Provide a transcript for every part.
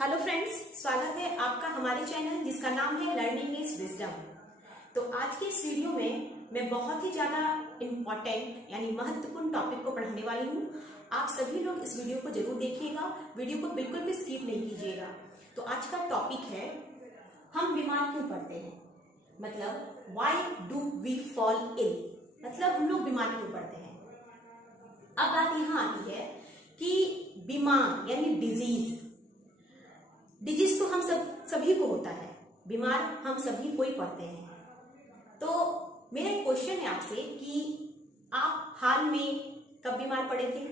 Hello friends, स्वागत है आपका हमारे चैनल जिसका नाम है लर्निंग इज विजडम। तो आज के इस वीडियो में मैं बहुत ही ज़्यादा इम्पॉर्टेंट यानी महत्वपूर्ण टॉपिक को पढ़ाने वाली हूँ। आप सभी लोग इस वीडियो को जरूर देखिएगा, वीडियो को बिल्कुल भी स्किप नहीं कीजिएगा। तो आज का टॉपिक है हम बीमार क्यों पड़ते हैं, मतलब why do we fall ill, मतलब हम लोग बीमार क्यों पड़ते हैं। अब बात यहाँ आती है कि बीमार यानी डिजीज तो हम सभी को होता है, बीमार हम सभी को ही पड़ते हैं। तो मेरा एक क्वेश्चन है आपसे कि आप हाल में कब बीमार पड़े थे?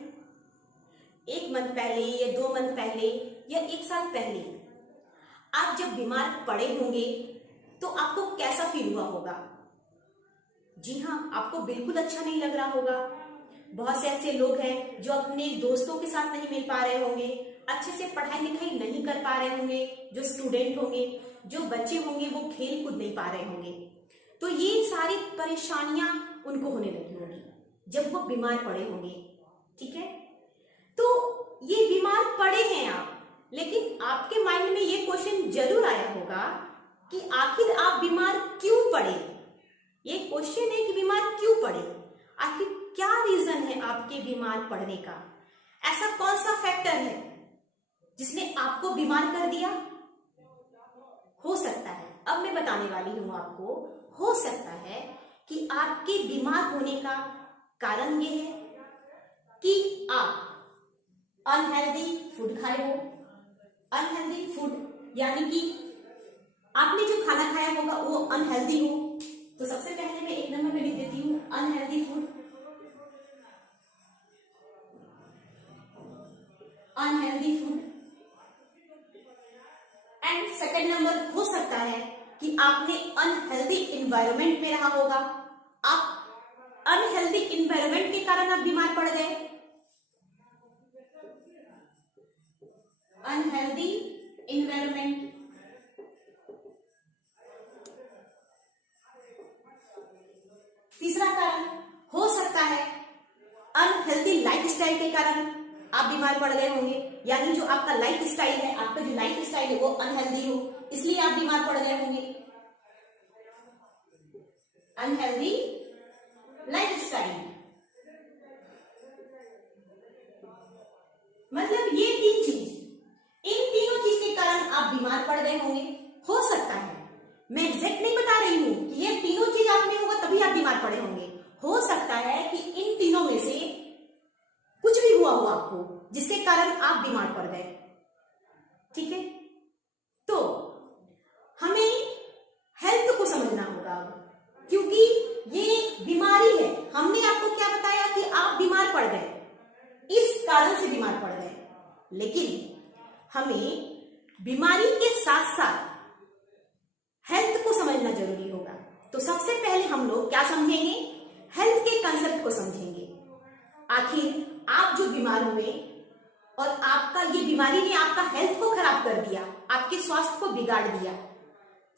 1 मंथ पहले या 2 मंथ पहले या 1 साल पहले? आप जब बीमार पड़े होंगे तो आपको कैसा फील हुआ होगा? जी हाँ, आपको बिल्कुल अच्छा नहीं लग रहा होगा। बहुत से ऐसे लोग हैं जो अपने दोस्तों के साथ नहीं मिल पा रहे होंगे, अच्छे से पढ़ाई लिखाई नहीं कर पा रहे होंगे, जो स्टूडेंट होंगे, जो बच्चे होंगे वो खेल कूद नहीं पा रहे होंगे। तो ये सारी परेशानियां उनको होने लगी होंगी जब वो बीमार पड़े होंगे। ठीक है, तो ये बीमार पड़े हैं आप, लेकिन आपके माइंड में ये क्वेश्चन जरूर आया होगा कि आखिर आप बीमार क्यों पड़े। ये क्वेश्चन है कि बीमार क्यों पड़े, आखिर क्या रीजन है आपके बीमार पड़ने का। ऐसा कौन सा फैक्टर है जिसने आपको बीमार कर दिया? हो सकता है, अब मैं बताने वाली हूं आपको, हो सकता है कि आपके बीमार होने का कारण ये है कि आप अनहेल्दी फूड खाए हो। अनहेल्दी फूड यानी कि आपने जो खाना खाया होगा वो अनहेल्दी हो। तो सबसे पहले मैं 1 नंबर में लिख देती हूं unhealthy food. Unhealthy food. And second number हो सकता है कि आपने अनहेल्दी इन्वायरमेंट में रहा होगा। आप अनहेल्दी इन्वायरमेंट के कारण आप बीमार पड़ गए। Unhealthy environment. तीसरा कारण हो सकता है अनहेल्दी लाइफस्टाइल के कारण आप बीमार पड़ गए होंगे, यानी जो आपका लाइफ स्टाइल है, आपका जो लाइफ स्टाइल है वो अनहेल्दी हो, इसलिए आप बीमार पड़ गए होंगे। अनहेल्दी लाइफ स्टाइल, मतलब ये 3 चीज, इन तीनों चीज के कारण आप बीमार पड़ गए होंगे। हो सकता है, मैं एग्जैक्ट नहीं बता रही हूं कि ये तीनों चीज आप में होगा तभी आप बीमार पड़े होंगे। हो सकता है कि इन तीनों में से कुछ भी हुआ हो आपको जिसके कारण आप बीमार पड़ गए। ठीक है, तो हमें हेल्थ को समझना होगा अब, क्योंकि ये बीमारी है। हमने आपको क्या बताया कि आप बीमार पड़ गए, इस कारण से बीमार पड़ गए, लेकिन हमें बीमारी के साथ साथ हेल्थ को समझना जरूरी होगा। तो सबसे पहले हम लोग क्या समझेंगे? हेल्थ के कंसेप्ट को समझेंगे। आखिर आप जो बीमार हुए और आपका ये बीमारी ने आपका हेल्थ को खराब कर दिया, आपके स्वास्थ्य को बिगाड़ दिया,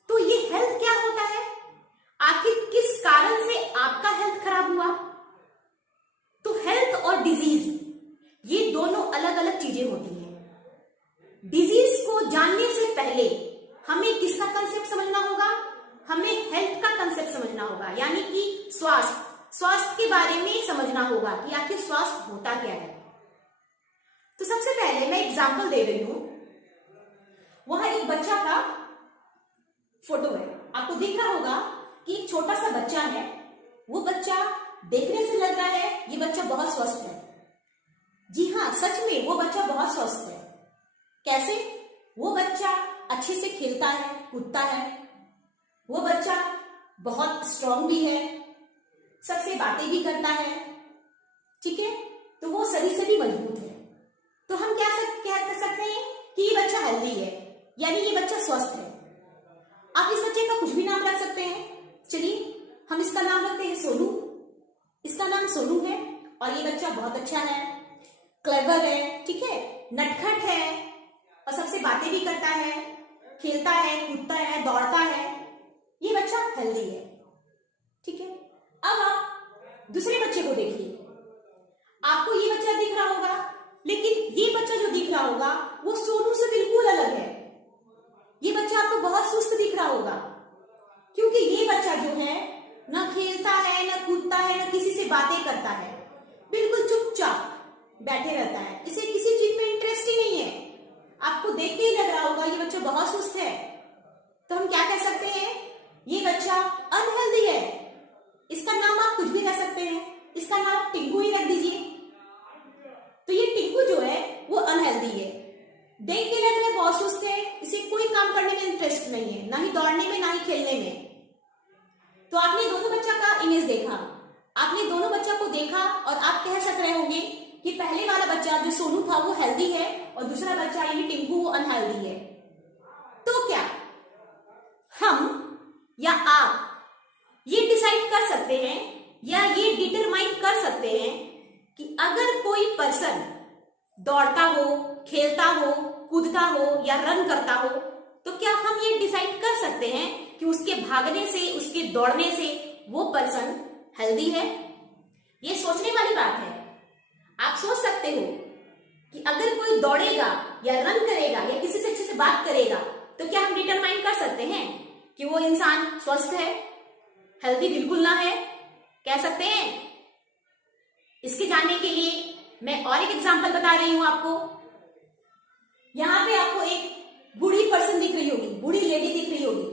तो ये हेल्थ क्या होता है? आखिर किस कारण से आपका हेल्थ खराब हुआ? तो हेल्थ और डिजीज ये दोनों अलग अलग चीजें होती हैं। डिजीज को जानने से पहले हमें किसका कंसेप्ट समझना होगा? हमें हेल्थ का कंसेप्ट समझना होगा, यानी कि स्वास्थ्य के बारे में समझना होगा कि आखिर स्वास्थ्य होता क्या है। तो सबसे पहले मैं एग्जांपल दे रही हूं। वहां एक बच्चा का फोटो है, आपको दिख रहा होगा कि एक छोटा सा बच्चा है। वो बच्चा देखने से लग रहा है ये बच्चा बहुत स्वस्थ है। जी हाँ, सच में वो बच्चा बहुत स्वस्थ है। कैसे? वो बच्चा अच्छे से खेलता है, कूदता है, वो बच्चा बहुत स्ट्रांग भी है, सबसे बातें भी करता है। ठीक है, तो वो शरीर से भी मजबूत है। तो हम क्या कह सकते हैं कि ये बच्चा हेल्दी है, यानी ये बच्चा स्वस्थ है। आप इस बच्चे का कुछ भी नाम रख सकते हैं। चलिए हम इसका नाम रखते हैं सोनू। इसका नाम सोनू है और ये बच्चा बहुत अच्छा है, क्लेवर है, ठीक है, नटखट है और सबसे बातें भी करता है, खेलता है, कूदता है, दौड़ता है। ये बच्चा हेल्दी है। ठीक है, अब आप दूसरे बच्चे को देखिए। आपको ये बच्चा दिख रहा होगा, लेकिन ये बच्चा जो दिख रहा होगा वो सोनू से बिल्कुल अलग है। बातें करता है, बिल्कुल चुपचाप बैठे रहता है, इसे किसी चीज में इंटरेस्ट ही नहीं है, आपको देख के ही लग रहा होगा ये बच्चा बहुत सुस्त है, तो हम क्या कह सकते हैं, ये बच्चा अनहेल्दी है। इसका नाम आप कुछ भी रख सकते हैं, इसका नाम टिंकू ही रख दीजिए। तो ये टिंकू जो है वो अनहेल्दी है, देख के लग रहा है बहुत सुस्त है, इसे कोई काम करने में इंटरेस्ट नहीं है, ना ही दौड़ने में ना ही खेलने में। तो आपने दोनों बच्चा का इमेज देखा, आपने दोनों बच्चा को देखा और आप कह सक रहे होंगे कि पहले वाला बच्चा जो सोनू था वो हेल्दी है और दूसरा बच्चा ये टिंकू वो अनहेल्दी है। तो क्या हम या आप ये डिसाइड कर सकते हैं या ये डिटरमाइन कर सकते हैं कि अगर कोई पर्सन दौड़ता हो, खेलता हो, कूदता हो या रन करता हो, तो क्या हम ये डिसाइड कर सकते हैं कि उसके भागने से, उसके दौड़ने से वो पर्सन हेल्दी है? ये सोचने वाली बात है। आप सोच सकते हो कि अगर कोई दौड़ेगा या रन करेगा या किसी से अच्छे से बात करेगा, तो क्या हम डिटरमाइन कर सकते हैं कि वो इंसान स्वस्थ है, हेल्दी बिल्कुल ना है? कह सकते हैं। इसके जानने के लिए मैं और एक एग्जांपल बता रही हूं आपको। यहां पे आपको एक बूढ़ी पर्सन दिख रही होगी, बूढ़ी लेडी दिख रही होगी।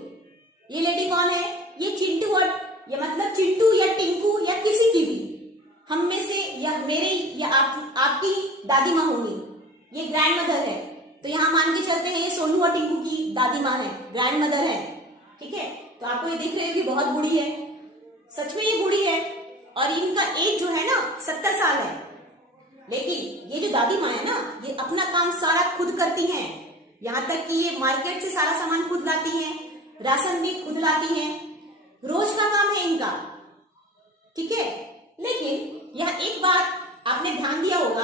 ये लेडी कौन है? ये चिंटू वर्ड, या मतलब चिंटू या टिंकू या किसी की भी, हम में से या मेरे या आपकी दादी माँ होंगी। ये ग्रैंड मदर है, तो यहाँ मान के चलते हैं ये सोनू और टिंकू की दादी माँ है, ग्रैंड मदर है, ठीक है। तो आपको ये दिख रही होगी बहुत बूढ़ी है, सच में ये बूढ़ी है और इनका एज जो है ना 70 साल है। लेकिन ये जो दादी माँ है ना, ये अपना काम सारा खुद करती हैं, यहाँ तक कि ये मार्केट से सारा सामान खुद लाती हैं, राशन भी खुद लाती हैं, रोज का काम है इनका, ठीक है। लेकिन यह एक बात आपने ध्यान दिया होगा,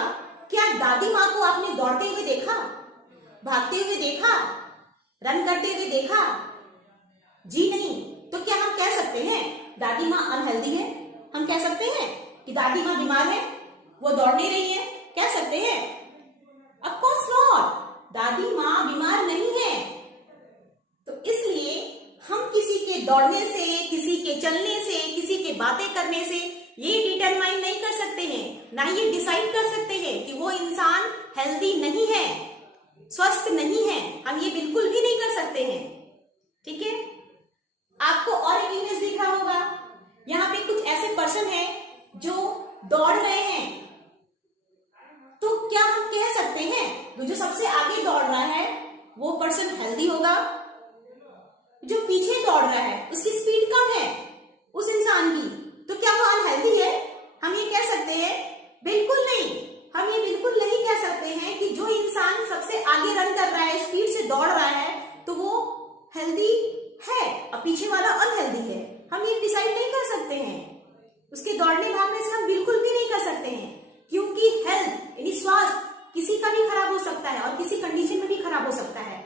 क्या दादी माँ को आपने दौड़ते हुए देखा, भागते हुए देखा, रन करते हुए देखा? जी नहीं। तो क्या हम कह सकते हैं दादी माँ अनहेल्दी है? हम कह सकते हैं कि दादी माँ बीमार है, वो दौड़ नहीं रही है? कह सकते हैं? ऑफ कोर्स नॉट, दादी माँ बीमार नहीं है। तो इसलिए हम किसी के दौड़ने से, किसी के चलने से, किसी के बातें करने से ये डिटरमाइन नहीं कर सकते हैं, ना ये डिसाइड कर सकते हैं कि वो इंसान हेल्दी नहीं है, स्वस्थ नहीं है। हम ये बिल्कुल भी नहीं कर सकते हैं, ठीक है। आपको और एक इमेज दिख रहा होगा, यहाँ पे कुछ ऐसे पर्सन है जो दौड़ रहे हैं। तो क्या हम कह सकते हैं जो सबसे आगे दौड़ रहा है वो पर्सन हेल्दी होगा? जो पीछे दौड़ रहा है उसकी स्पीड कम है उस इंसान की, तो क्या वो अनहेल्दी है? हम ये कह सकते हैं? बिल्कुल नहीं। हम ये बिल्कुल नहीं कह सकते हैं कि जो इंसान सबसे आगे रन कर रहा है, स्पीड से दौड़ रहा है, तो वो हेल्दी है और पीछे वाला अनहेल्दी है। हम ये डिसाइड नहीं कर सकते हैं। उसके दौड़ने भागने से हम बिल्कुल भी नहीं कर सकते हैं, क्योंकि हेल्थ यानी स्वास्थ्य किसी का भी खराब हो सकता है और किसी कंडीशन में भी खराब हो सकता है,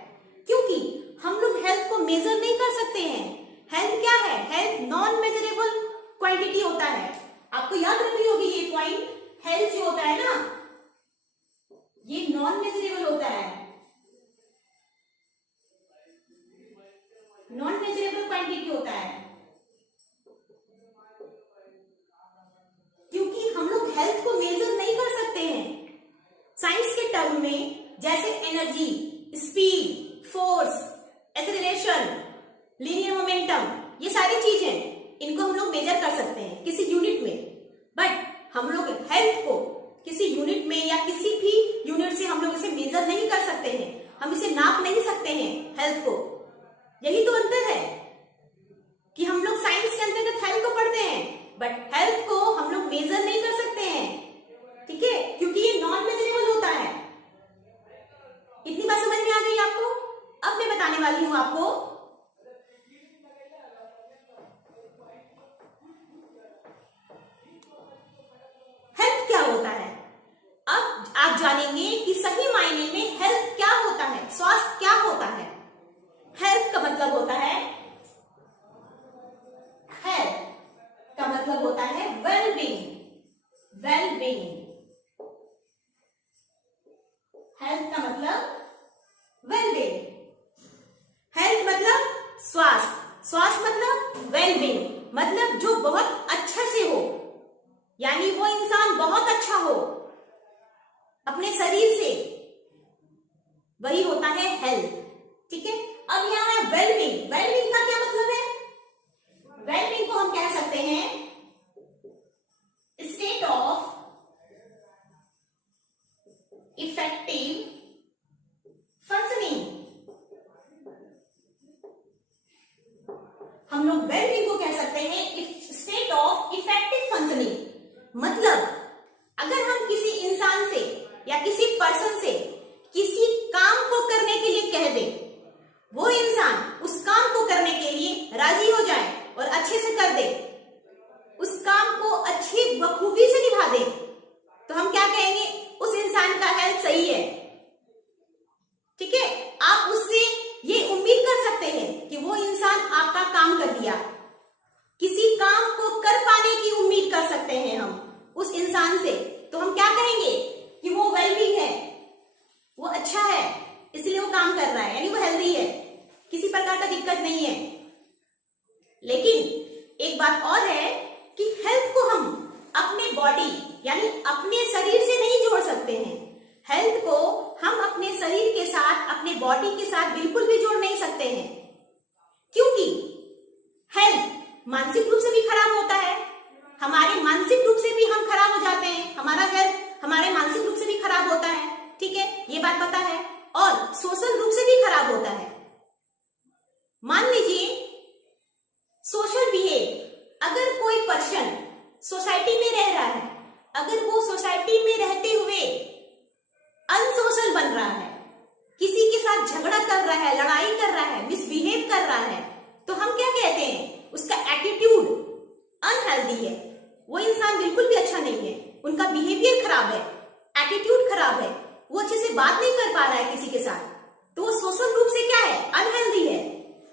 क्योंकि हम लोग हेल्थ को मेजर नहीं कर सकते हैं। हेल्थ क्या है? हेल्थ नॉन मेजरेबल क्वांटिटी होता है। आपको याद रखनी होगी ये पॉइंट। हेल्थ जो होता है ना, ये नॉन मेजरेबल होता है, नॉन मेजरेबल क्वांटिटी होता है, क्योंकि हम लोग हेल्थ को मेजर नहीं कर सकते हैं। साइंस के टर्म में जैसे energy, speed, force, acceleration, linear momentum, ये सारी चीजें इनको हम लोग मेजर कर सकते हैं किसी यूनिट में, बट हम लोग हेल्थ को किसी यूनिट में या किसी भी यूनिट से हम लोग इसे मेजर नहीं कर सकते हैं। हम इसे नाप नहीं सकते हैं हेल्थ को। यही तो अंतर है कि हम लोग साइंस के अंतर्गत हेल्थ को पढ़ते हैं, बट हेल्थ को हम लोग मेजर नहीं कर सकते हैं, ठीक है, क्योंकि ये नॉन मेजरेबल होता है। इतनी बात समझ में आ गई आपको? अब मैं बताने वाली हूं आपको हेल्थ क्या होता है। अब आप जानेंगे कि सही मायने में हेल्थ क्या होता है, स्वास्थ्य क्या होता है। हेल्थ का मतलब होता है, हेल्थ का मतलब होता है वेलबींग। वेलबींग, हेल्थ का मतलब वेलबींग। हेल्थ मतलब स्वास्थ्य, स्वास्थ्य मतलब वेलबींग, मतलब जो बहुत अच्छे से हो, हो अपने शरीर से, वही होता है हेल्थ। ठीक है, अब यहाँ है वेलबींग। वेलबींग का क्या मतलब है? वेलबींग को हम कह सकते हैं स्टेट ऑफ इफेक्टिव फंक्शनिंग। हम लोग वेलबींग को कह सकते हैं स्टेट ऑफ इफेक्टिव फंक्शनिंग। मतलब अगर हम किसी इंसान से या किसी पर्सन से किसी काम को करने के लिए कह दें, वो इंसान उस काम को करने के लिए राजी हो जाए और अच्छे से कर दे, उस काम को अच्छी बखूबी से निभा दे, तो हम क्या कहेंगे? उस इंसान का हेल्थ सही है। ठीक है, आप उससे ये उम्मीद कर सकते हैं कि वो इंसान आपका काम कर दिया। किसी काम को कर पाने की उम्मीद कर सकते हैं हम उस इंसान से, तो हम क्या कहेंगे कि वो वेलबींग है, वो अच्छा है, इसलिए वो काम कर रहा है, यानी वो हेल्दी है, किसी प्रकार का दिक्कत नहीं है। लेकिन एक बात और है कि हेल्थ को हम अपने बॉडी यानी अपने शरीर से नहीं जोड़ सकते हैं। हेल्थ को हम अपने शरीर के साथ, अपने बॉडी के साथ बिल्कुल भी जोड़ नहीं सकते हैं, क्योंकि हेल्थ मानसिक रूप से भी खराब होता है। हमारे मानसिक रूप से भी हम खराब हो जाते हैं, हमारा हेल्थ हमारे मानसिक रूप से भी खराब होता है। ठीक है, ये बात पता है। और सोशल रूप से भी खराब होता है। मान लीजिए सोशल बिहेव, अगर कोई पर्सन सोसाइटी में रह रहा है, अगर वो सोसाइटी में रहते हुए अनसोशल बन रहा है, किसी के साथ झगड़ा कर रहा है, लड़ाई कर रहा है, मिसबिहेव कर रहा है, तो हम क्या कहते हैं? उसका एटीट्यूड अनहेल्दी है, वो इंसान बिल्कुल भी अच्छा नहीं है, उनका बिहेवियर खराब है, एटीट्यूड खराब है, वो अच्छे से बात नहीं कर पा रहा है किसी के साथ, तो वो सोशल रूप से क्या है? अनहेल्दी है।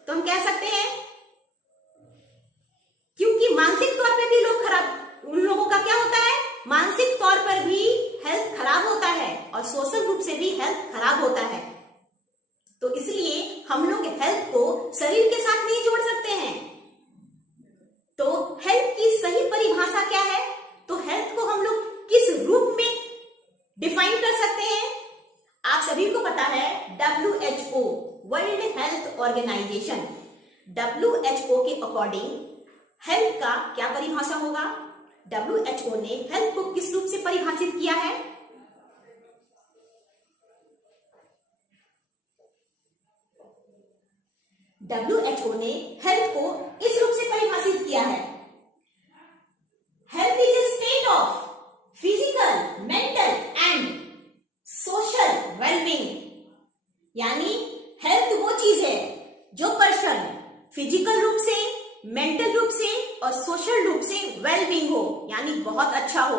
तो हम कह सकते हैं, क्योंकि मानसिक तौर पे भी लोग खराब, उन लोगों का क्या होता है? मानसिक तौर पर भी हेल्थ खराब होता है और सोशल रूप से भी हेल्थ खराब होता है। तो इसलिए हम लोग हेल्थ को शरीर के साथ नहीं जोड़ सकते हैं। तो हेल्थ की सही परिभाषा क्या है? तो हेल्थ को हम लोग किस रूप में डिफाइन कर सकते हैं? आप सभी को पता है WHO, world health organization, WHO के अकॉर्डिंग हेल्थ का क्या परिभाषा होगा? WHO ने हेल्थ को किस रूप से परिभाषित किया है? WHO ने हेल्थ को इस रूप से परिभाषित किया है, health is a state of physical, mental and social wellbeing. यानी हेल्थ वो चीज है जो पर्सन फिजिकल रूप से, मेंटल रूप से और सोशल रूप से वेलबींग हो, यानी बहुत अच्छा हो,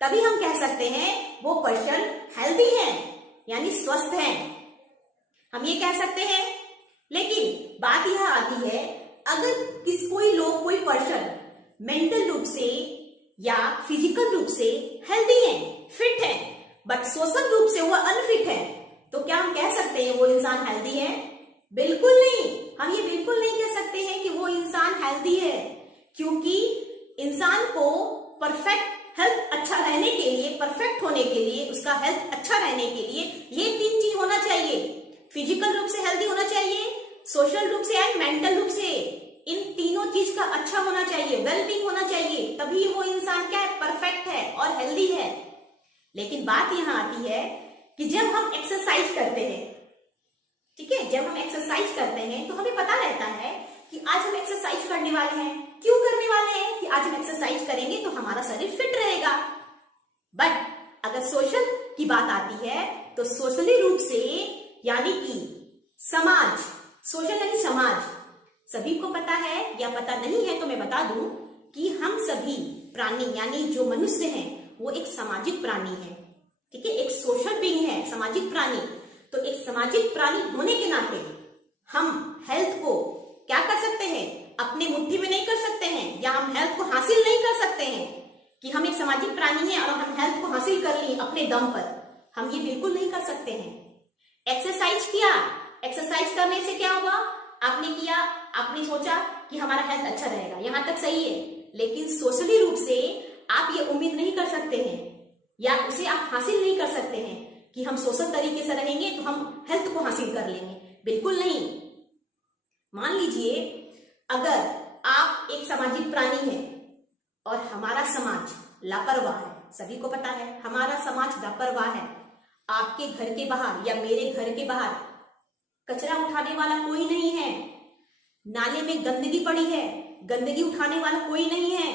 तभी हम कह सकते हैं वो पर्सन हेल्दी है, यानी स्वस्थ है, हम ये कह सकते हैं। लेकिन बात यह आती है, अगर कोई पर्सन मेंटल रूप से या फिजिकल रूप से हेल्दी है, फिट है, बट सोशल रूप से वो अनफिट है, तो क्या हम कह सकते हैं वो इंसान हेल्दी है? बिल्कुल नहीं, हम ये बिल्कुल नहीं कह सकते हैं कि वो इंसान हेल्दी है, क्योंकि इंसान को परफेक्ट हेल्थ अच्छा रहने के लिए, परफेक्ट होने के लिए, उसका हेल्थ अच्छा रहने के लिए ये 3 चीज होना चाहिए। फिजिकल रूप से हेल्दी होना चाहिए, सोशल रूप से एंड मेंटल रूप से, इन तीनों चीज का अच्छा होना चाहिए, वेलबींग होना चाहिए, तभी वो इंसान क्या है? परफेक्ट है और हेल्दी है। लेकिन बात यहां आती है कि जब हम एक्सरसाइज करते हैं, ठीक है, जब हम एक्सरसाइज करते हैं तो हमें पता रहता है कि आज हम एक्सरसाइज करने वाले हैं। क्यों करने वाले हैं? कि आज हम एक्सरसाइज करेंगे तो हमारा शरीर फिट रहेगा। बट अगर सोशल की बात आती है तो सोशली रूप से, यानी कि समाज, सोशल यानी समाज, सभी को पता है या पता नहीं है तो मैं बता दूं कि हम सभी प्राणी यानी जो मनुष्य हैं वो एक सामाजिक प्राणी है। ठीक है, एक सोशल बीइंग है, सामाजिक प्राणी। तो एक सामाजिक प्राणी होने के नाते हम हेल्थ को क्या कर सकते हैं? अपने मुट्ठी में नहीं कर सकते हैं, या हम हेल्थ को हासिल नहीं कर सकते हैं कि हम एक सामाजिक प्राणी हैं और हम हेल्थ को हासिल कर ली अपने दम पर। हम ये बिल्कुल नहीं कर सकते हैं। एक्सरसाइज किया, एक्सरसाइज करने से क्या हुआ? आपने किया, आपने सोचा कि हमारा हेल्थ अच्छा रहेगा, यहां तक सही है, लेकिन सोशली रूप से आप ये उम्मीद नहीं कर सकते हैं या उसे आप हासिल नहीं कर सकते हैं कि हम सोशल तरीके से रहेंगे तो हम हेल्थ को हासिल कर लेंगे, बिल्कुल नहीं। मान लीजिए अगर आप एक सामाजिक प्राणी हैं और हमारा समाज लापरवाह है, सभी को पता है हमारा समाज लापरवाह है। आपके घर के बाहर या मेरे घर के बाहर कचरा उठाने वाला कोई नहीं है, नाले में गंदगी पड़ी है, गंदगी उठाने वाला कोई नहीं है,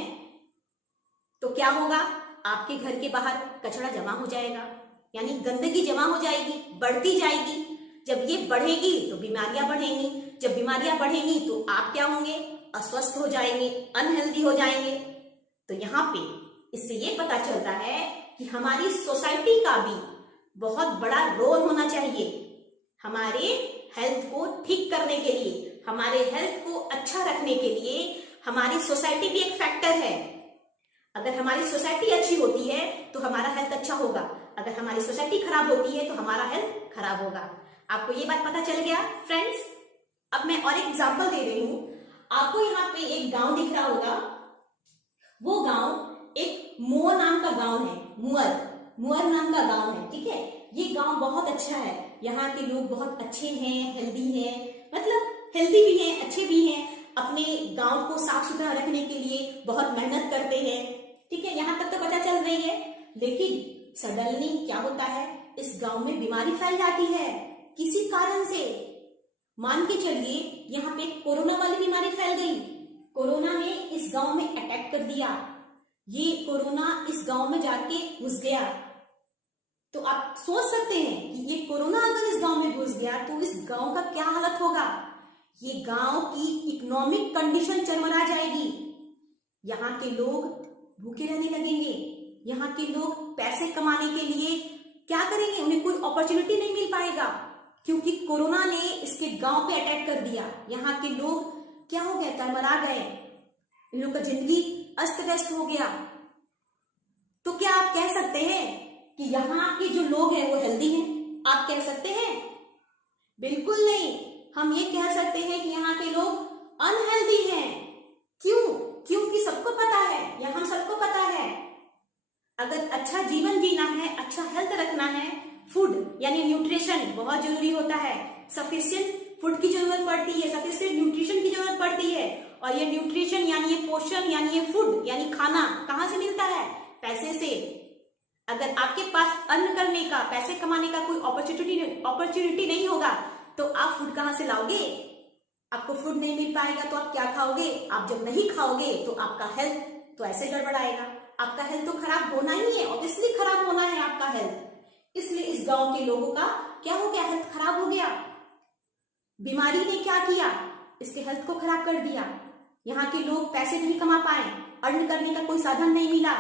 तो क्या होगा? आपके घर के बाहर कचरा जमा हो जाएगा, यानी गंदगी जमा हो जाएगी, बढ़ती जाएगी। जब ये बढ़ेगी तो बीमारियां बढ़ेंगी, जब बीमारियां बढ़ेंगी तो आप क्या होंगे? अस्वस्थ हो जाएंगे, अनहेल्दी हो जाएंगे। तो यहाँ पे इससे ये पता चलता है कि हमारी सोसाइटी का भी बहुत बड़ा रोल होना चाहिए हमारे हेल्थ को ठीक करने के लिए, हमारे हेल्थ को अच्छा रखने के लिए। हमारी सोसाइटी भी एक फैक्टर है। अगर हमारी सोसाइटी अच्छी होती है तो हमारा हेल्थ अच्छा होगा, अगर हमारी सोसाइटी खराब होती है तो हमारा हेल्थ खराब होगा। आपको ये बात पता चल गया फ्रेंड्स? अब मैं और एक एग्जांपल दे रही हूं। आपको यहाँ पे एक गांव दिख रहा होगा, वो गांव एक मुअर नाम का गांव है, मुअर नाम का गांव है, ठीक है। ये गांव बहुत अच्छा है, यहाँ के लोग बहुत अच्छे हैं, हेल्दी हैं, मतलब हेल्दी भी हैं, अच्छे भी हैं, अपने गांव को साफ सुथरा रखने के लिए बहुत मेहनत करते हैं, ठीक है। यहाँ तक तो पता चल रही है। लेकिन सडनली क्या होता है? इस गांव में बीमारी फैल जाती है किसी कारण से। मान के चलिए यहाँ पे कोरोना वाली बीमारी फैल गई, कोरोना ने इस गांव में अटैक कर दिया, ये कोरोना इस गांव में जाके घुस गया। तो आप सोच सकते हैं कि ये कोरोना अगर इस गांव में घुस गया तो इस गांव का क्या हालत होगा? ये गांव की इकोनॉमिक कंडीशन चरमरा जाएगी, यहाँ के लोग भूखे रहने लगेंगे, यहाँ के लोग पैसे कमाने के लिए क्या करेंगे? उन्हें कोई अपॉर्चुनिटी नहीं मिल पाएगा, क्योंकि कोरोना ने इसके गांव पे अटैक कर दिया। यहाँ के लोग क्या हो गए? तरमरा गए, इन लोगों का जिंदगी अस्त व्यस्त हो गया। तो क्या आप कह सकते हैं कि यहाँ के जो लोग हैं वो हेल्दी हैं? आप कह सकते हैं? बिल्कुल नहीं। हम ये कह सकते हैं कि यहाँ के लोग अनहेल्दी हैं। क्यों? क्योंकि सबको पता है, या हम सबको पता है, अगर अच्छा जीवन जीना है, अच्छा हेल्थ रखना है, फूड यानी न्यूट्रिशन बहुत जरूरी होता है। सफिशिएंट फूड की जरूरत पड़ती है, सफिशिएंट न्यूट्रिशन की जरूरत पड़ती है। और ये न्यूट्रिशन यानी ये पोषण यानी ये फूड यानी खाना कहाँ से मिलता है? पैसे से। अगर आपके पास अर्न करने का, पैसे कमाने का कोई अपॉर्चुनिटी नहीं होगा तो आप फूड कहाँ से लाओगे? आपको फूड नहीं मिल पाएगा तो आप क्या खाओगे? आप जब नहीं खाओगे तो आपका हेल्थ तो ऐसे गड़बड़ाएगा। आपका हेल्थ तो खराब होना ही है, ऑब्वियसली खराब होना है आपका हेल्थ। इसलिए इस गांव के लोगों का क्या हो गया? हेल्थ खराब हो गया। बीमारी ने क्या किया? इसके हेल्थ को खराब कर दिया। यहाँ के लोग पैसे नहीं कमा पाए, अर्न करने का कोई साधन नहीं मिला।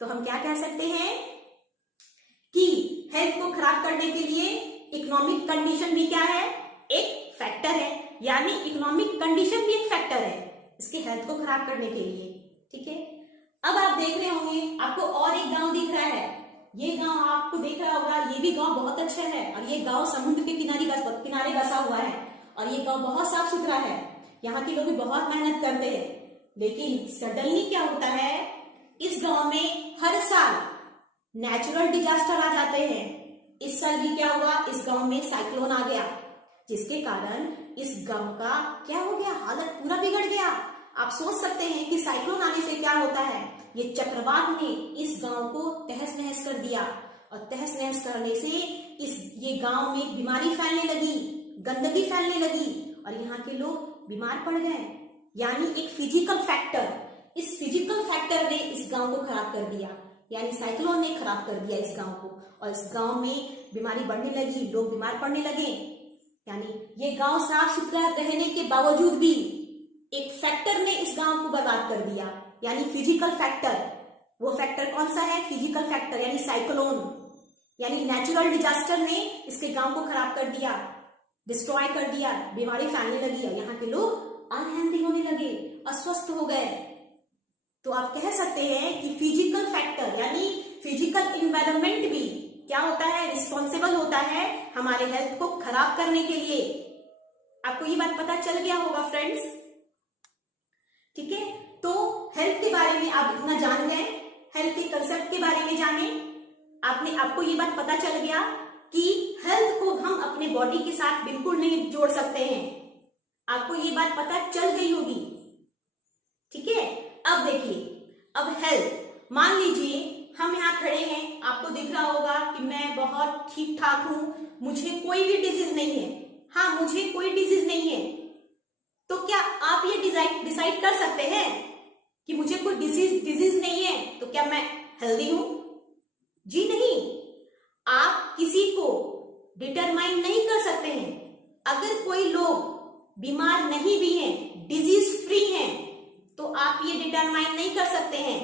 तो हम क्या कह सकते हैं कि हेल्थ को खराब करने के लिए इकोनॉमिक कंडीशन भी क्या है? एक फैक्टर है, यानी इकोनॉमिक कंडीशन भी एक फैक्टर है इसके हेल्थ को खराब करने के लिए, ठीक है। अब आप देख रहे होंगे, आपको और एक गांव दिख रहा है, ये गांव आपको देख रहा होगा, ये भी गांव बहुत अच्छा है और ये गांव समुद्र के किनारे बसा हुआ है और ये गांव बहुत साफ सुथरा है, यहाँ के लोग भी बहुत मेहनत करते हैं। लेकिन सडनली क्या होता है? इस गांव में हर साल नेचुरल डिजास्टर आ जाते हैं। इस साल भी क्या हुआ? इस गांव में साइक्लोन आ गया, जिसके कारण इस गांव का क्या हो गया? हालत पूरा बिगड़ गया। आप सोच सकते हैं कि साइक्लोन आने से क्या होता है? ये चक्रवात ने इस गांव को तहस नहस कर दिया और तहस नहस करने से ये गांव में बीमारी फैलने लगी, गंदगी फैलने लगी और यहाँ के लोग बीमार पड़ गए। यानी एक फिजिकल फैक्टर, इस फिजिकल फैक्टर ने इस गांव को खराब कर दिया, यानी साइक्लोन ने खराब कर दिया इस गांव को और इस गांव में बीमारी बढ़ने लगी, लोग बीमार पड़ने लगे। यानी ये गांव साफ सुथरा रहने के बावजूद भी एक फैक्टर ने इस गांव को बर्बाद कर दिया, यानी फिजिकल फैक्टर। वो फैक्टर कौन सा है? फिजिकल फैक्टर, यानी साइक्लोन, यानी नेचुरल डिजास्टर ने इसके गांव को खराब कर दिया, डिस्ट्रॉय कर दिया, बीमारी फैलने लगी और यहाँ के लोग अनहेल्दी होने लगे, अस्वस्थ हो गए। तो आप कह सकते हैं कि फिजिकल फैक्टर यानी फिजिकल इन्वायरमेंट भी क्या होता है? रिस्पॉन्सिबल होता है हमारे हेल्थ को खराब करने के लिए। आपको ये बात पता चल गया होगा फ्रेंड्स, ठीक है। तो हेल्थ के बारे में आप इतना जान गए। हेल्थ के कंसेप्ट के बारे में जाने। आपको ये बात पता चल गया कि हेल्थ को हम अपने बॉडी के साथ बिल्कुल नहीं जोड़ सकते हैं। आपको ये बात पता चल गई होगी, ठीक है। अब देखिए, अब हेल्थ, मान लीजिए हम यहाँ खड़े हैं, आपको दिख रहा होगा कि मैं बहुत ठीक ठाक हूं, मुझे कोई भी डिजीज नहीं है। हाँ, मुझे कोई डिजीज नहीं है, तो क्या आप ये डिसाइड कर सकते हैं कि मुझे कोई डिजीज नहीं है तो क्या मैं हेल्दी हूं? जी नहीं, आप किसी को डिटरमाइन नहीं कर सकते हैं। अगर कोई लोग बीमार नहीं भी हैं, डिजीज फ्री हैं, तो आप ये डिटरमाइन नहीं कर सकते हैं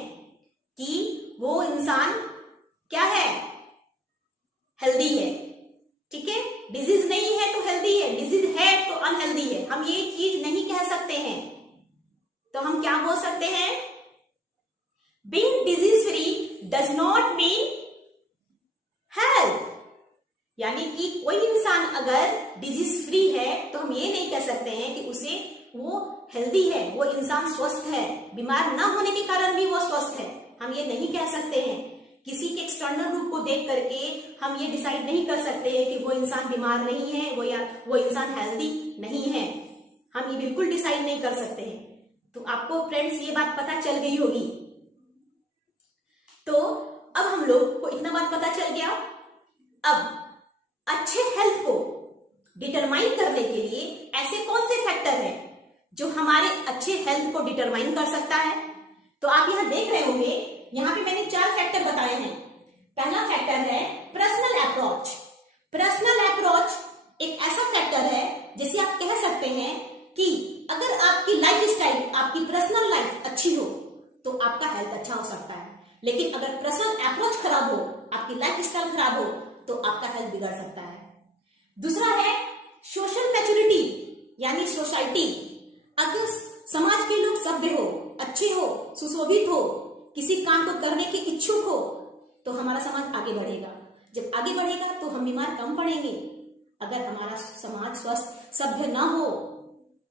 कि वो इंसान क्या है, हेल्दी है, ठीक है। डिजीज नहीं है तो हेल्दी है, डिजीज है तो अनहेल्दी है, हम ये चीज नहीं कह सकते हैं। तो हम क्या बोल सकते हैं, being disease free does not mean health. यानी कि कोई इंसान अगर डिजीज फ्री है तो हम ये नहीं कह सकते हैं कि उसे वो हेल्दी है, वो इंसान स्वस्थ है, बीमार ना होने के कारण भी वो स्वस्थ है, हम ये नहीं कह सकते हैं। किसी के एक्सटर्नल रूप को देख करके हम ये डिसाइड नहीं कर सकते हैं कि वो इंसान बीमार नहीं है, वो इंसान हेल्दी नहीं है, हम ये बिल्कुल डिसाइड नहीं कर सकते हैं। तो आपको फ्रेंड्स ये बात पता चल गई होगी। तो अब हम लोग को इतना बात पता चल गया। अब अच्छे हेल्थ को डिटरमाइन करने के लिए ऐसे कौन से फैक्टर हैं जो हमारे अच्छे हेल्थ को डिटरमाइन कर सकता है? तो आप यहां देख रहे होंगे, यहां पे मैंने 4 फैक्टर बताए हैं। पहला फैक्टर है पर्सनल अप्रोच। पर्सनल अप्रोच एक ऐसा फैक्टर है जिसे आप कह सकते हैं कि अगर आपकी लाइफ स्टाइल, आपकी पर्सनल लाइफ अच्छी हो तो आपका हेल्थ अच्छा हो सकता है, लेकिन अगर पर्सनल अप्रोच खराब हो, आपकी लाइफ स्टाइल खराब हो, तो आपका हेल्थ बिगड़ सकता है। दूसरा है सोशल मैच्योरिटी, यानी सोसाइटी। अगर समाज के लोग सभ्य हो, अच्छे हो, सुशोभित हो, किसी काम को करने के इच्छुक हो, तो हमारा समाज आगे बढ़ेगा। जब आगे बढ़ेगा तो हम बीमार कम पड़ेंगे। अगर हमारा समाज स्वस्थ सभ्य ना हो,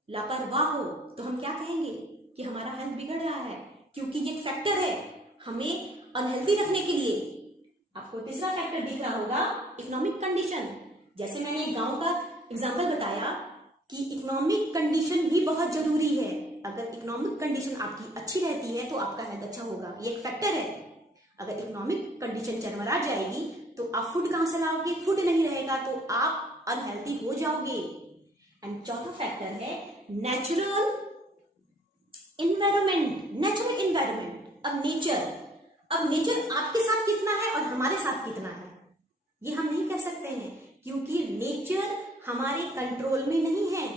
लापरवाह हो, तो हम क्या कहेंगे कि हमारा हेल्थ बिगड़ रहा है, क्योंकि ये फैक्टर है हमें अनहेल्दी रखने के लिए। आपको तीसरा फैक्टर दिख रहा होगा, इकोनॉमिक कंडीशन। जैसे मैंने एक गांव का एग्जांपल बताया कि इकोनॉमिक कंडीशन भी बहुत जरूरी है। अगर इकोनॉमिक कंडीशन आपकी अच्छी रहती है तो आपका हेल्थ अच्छा होगा, ये एक फैक्टर है। अगर इकोनॉमिक कंडीशन चरमरा जाएगी तो आप फूड कहां से लाओगे? फूड नहीं रहेगा तो आप अनहेल्दी हो जाओगे। एंड चौथा फैक्टर है नेचुरल इन्वायरमेंट। नेचुरल इन्वायरमेंट, अब नेचर आपके साथ कितना है और हमारे साथ कितना है, ये हम नहीं कह सकते हैं, क्योंकि नेचर हमारे कंट्रोल में नहीं है।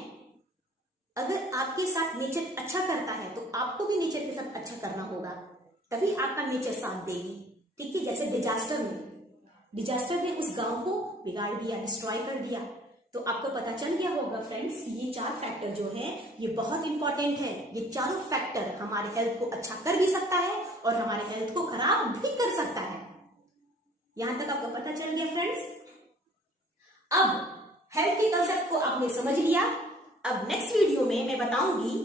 अगर आपके साथ नेचर अच्छा करता है तो आपको भी नेचर के साथ अच्छा करना होगा, तभी आपका नेचर साथ देगी, ठीक है। जैसे डिजास्टर ने उस गांव को बिगाड़ दिया, डिस्ट्रॉय कर दिया। तो आपको पता चल गया होगा फ्रेंड्स, ये 4 फैक्टर जो हैं ये बहुत इंपॉर्टेंट है। ये चारों फैक्टर हमारे हेल्थ को अच्छा कर भी सकता है और हमारे हेल्थ को खराब भी कर सकता है। यहां तक आपको पता चल गया फ्रेंड्स। अब हेल्थ के कंसेप्ट को आपने समझ लिया। अब नेक्स्ट वीडियो में मैं बताऊंगी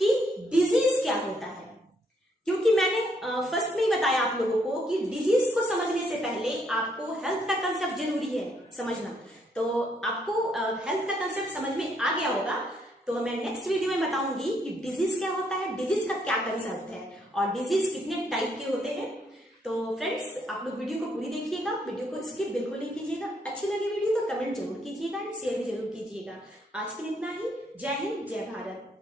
कि डिजीज क्या होता है, क्योंकि मैंने फर्स्ट में ही बताया आप लोगों को कि डिजीज को समझने से पहले आपको हेल्थ का कंसेप्ट जरूरी है समझना। तो आपको हेल्थ का कंसेप्ट समझ में आ गया होगा। तो मैं नेक्स्ट वीडियो में बताऊंगी कि डिजीज क्या होता है, डिजीज का क्या कंसेप्ट है और डिजीज कितने टाइप के होते हैं। तो फ्रेंड्स, आप लोग वीडियो को पूरी देखिएगा, वीडियो को स्किप बिल्कुल नहीं कीजिएगा। अच्छी लगी वीडियो तो कमेंट जरूर कीजिएगा एंड शेयर भी जरूर कीजिएगा। आज के लिए इतना ही। जय हिंद, जय भारत।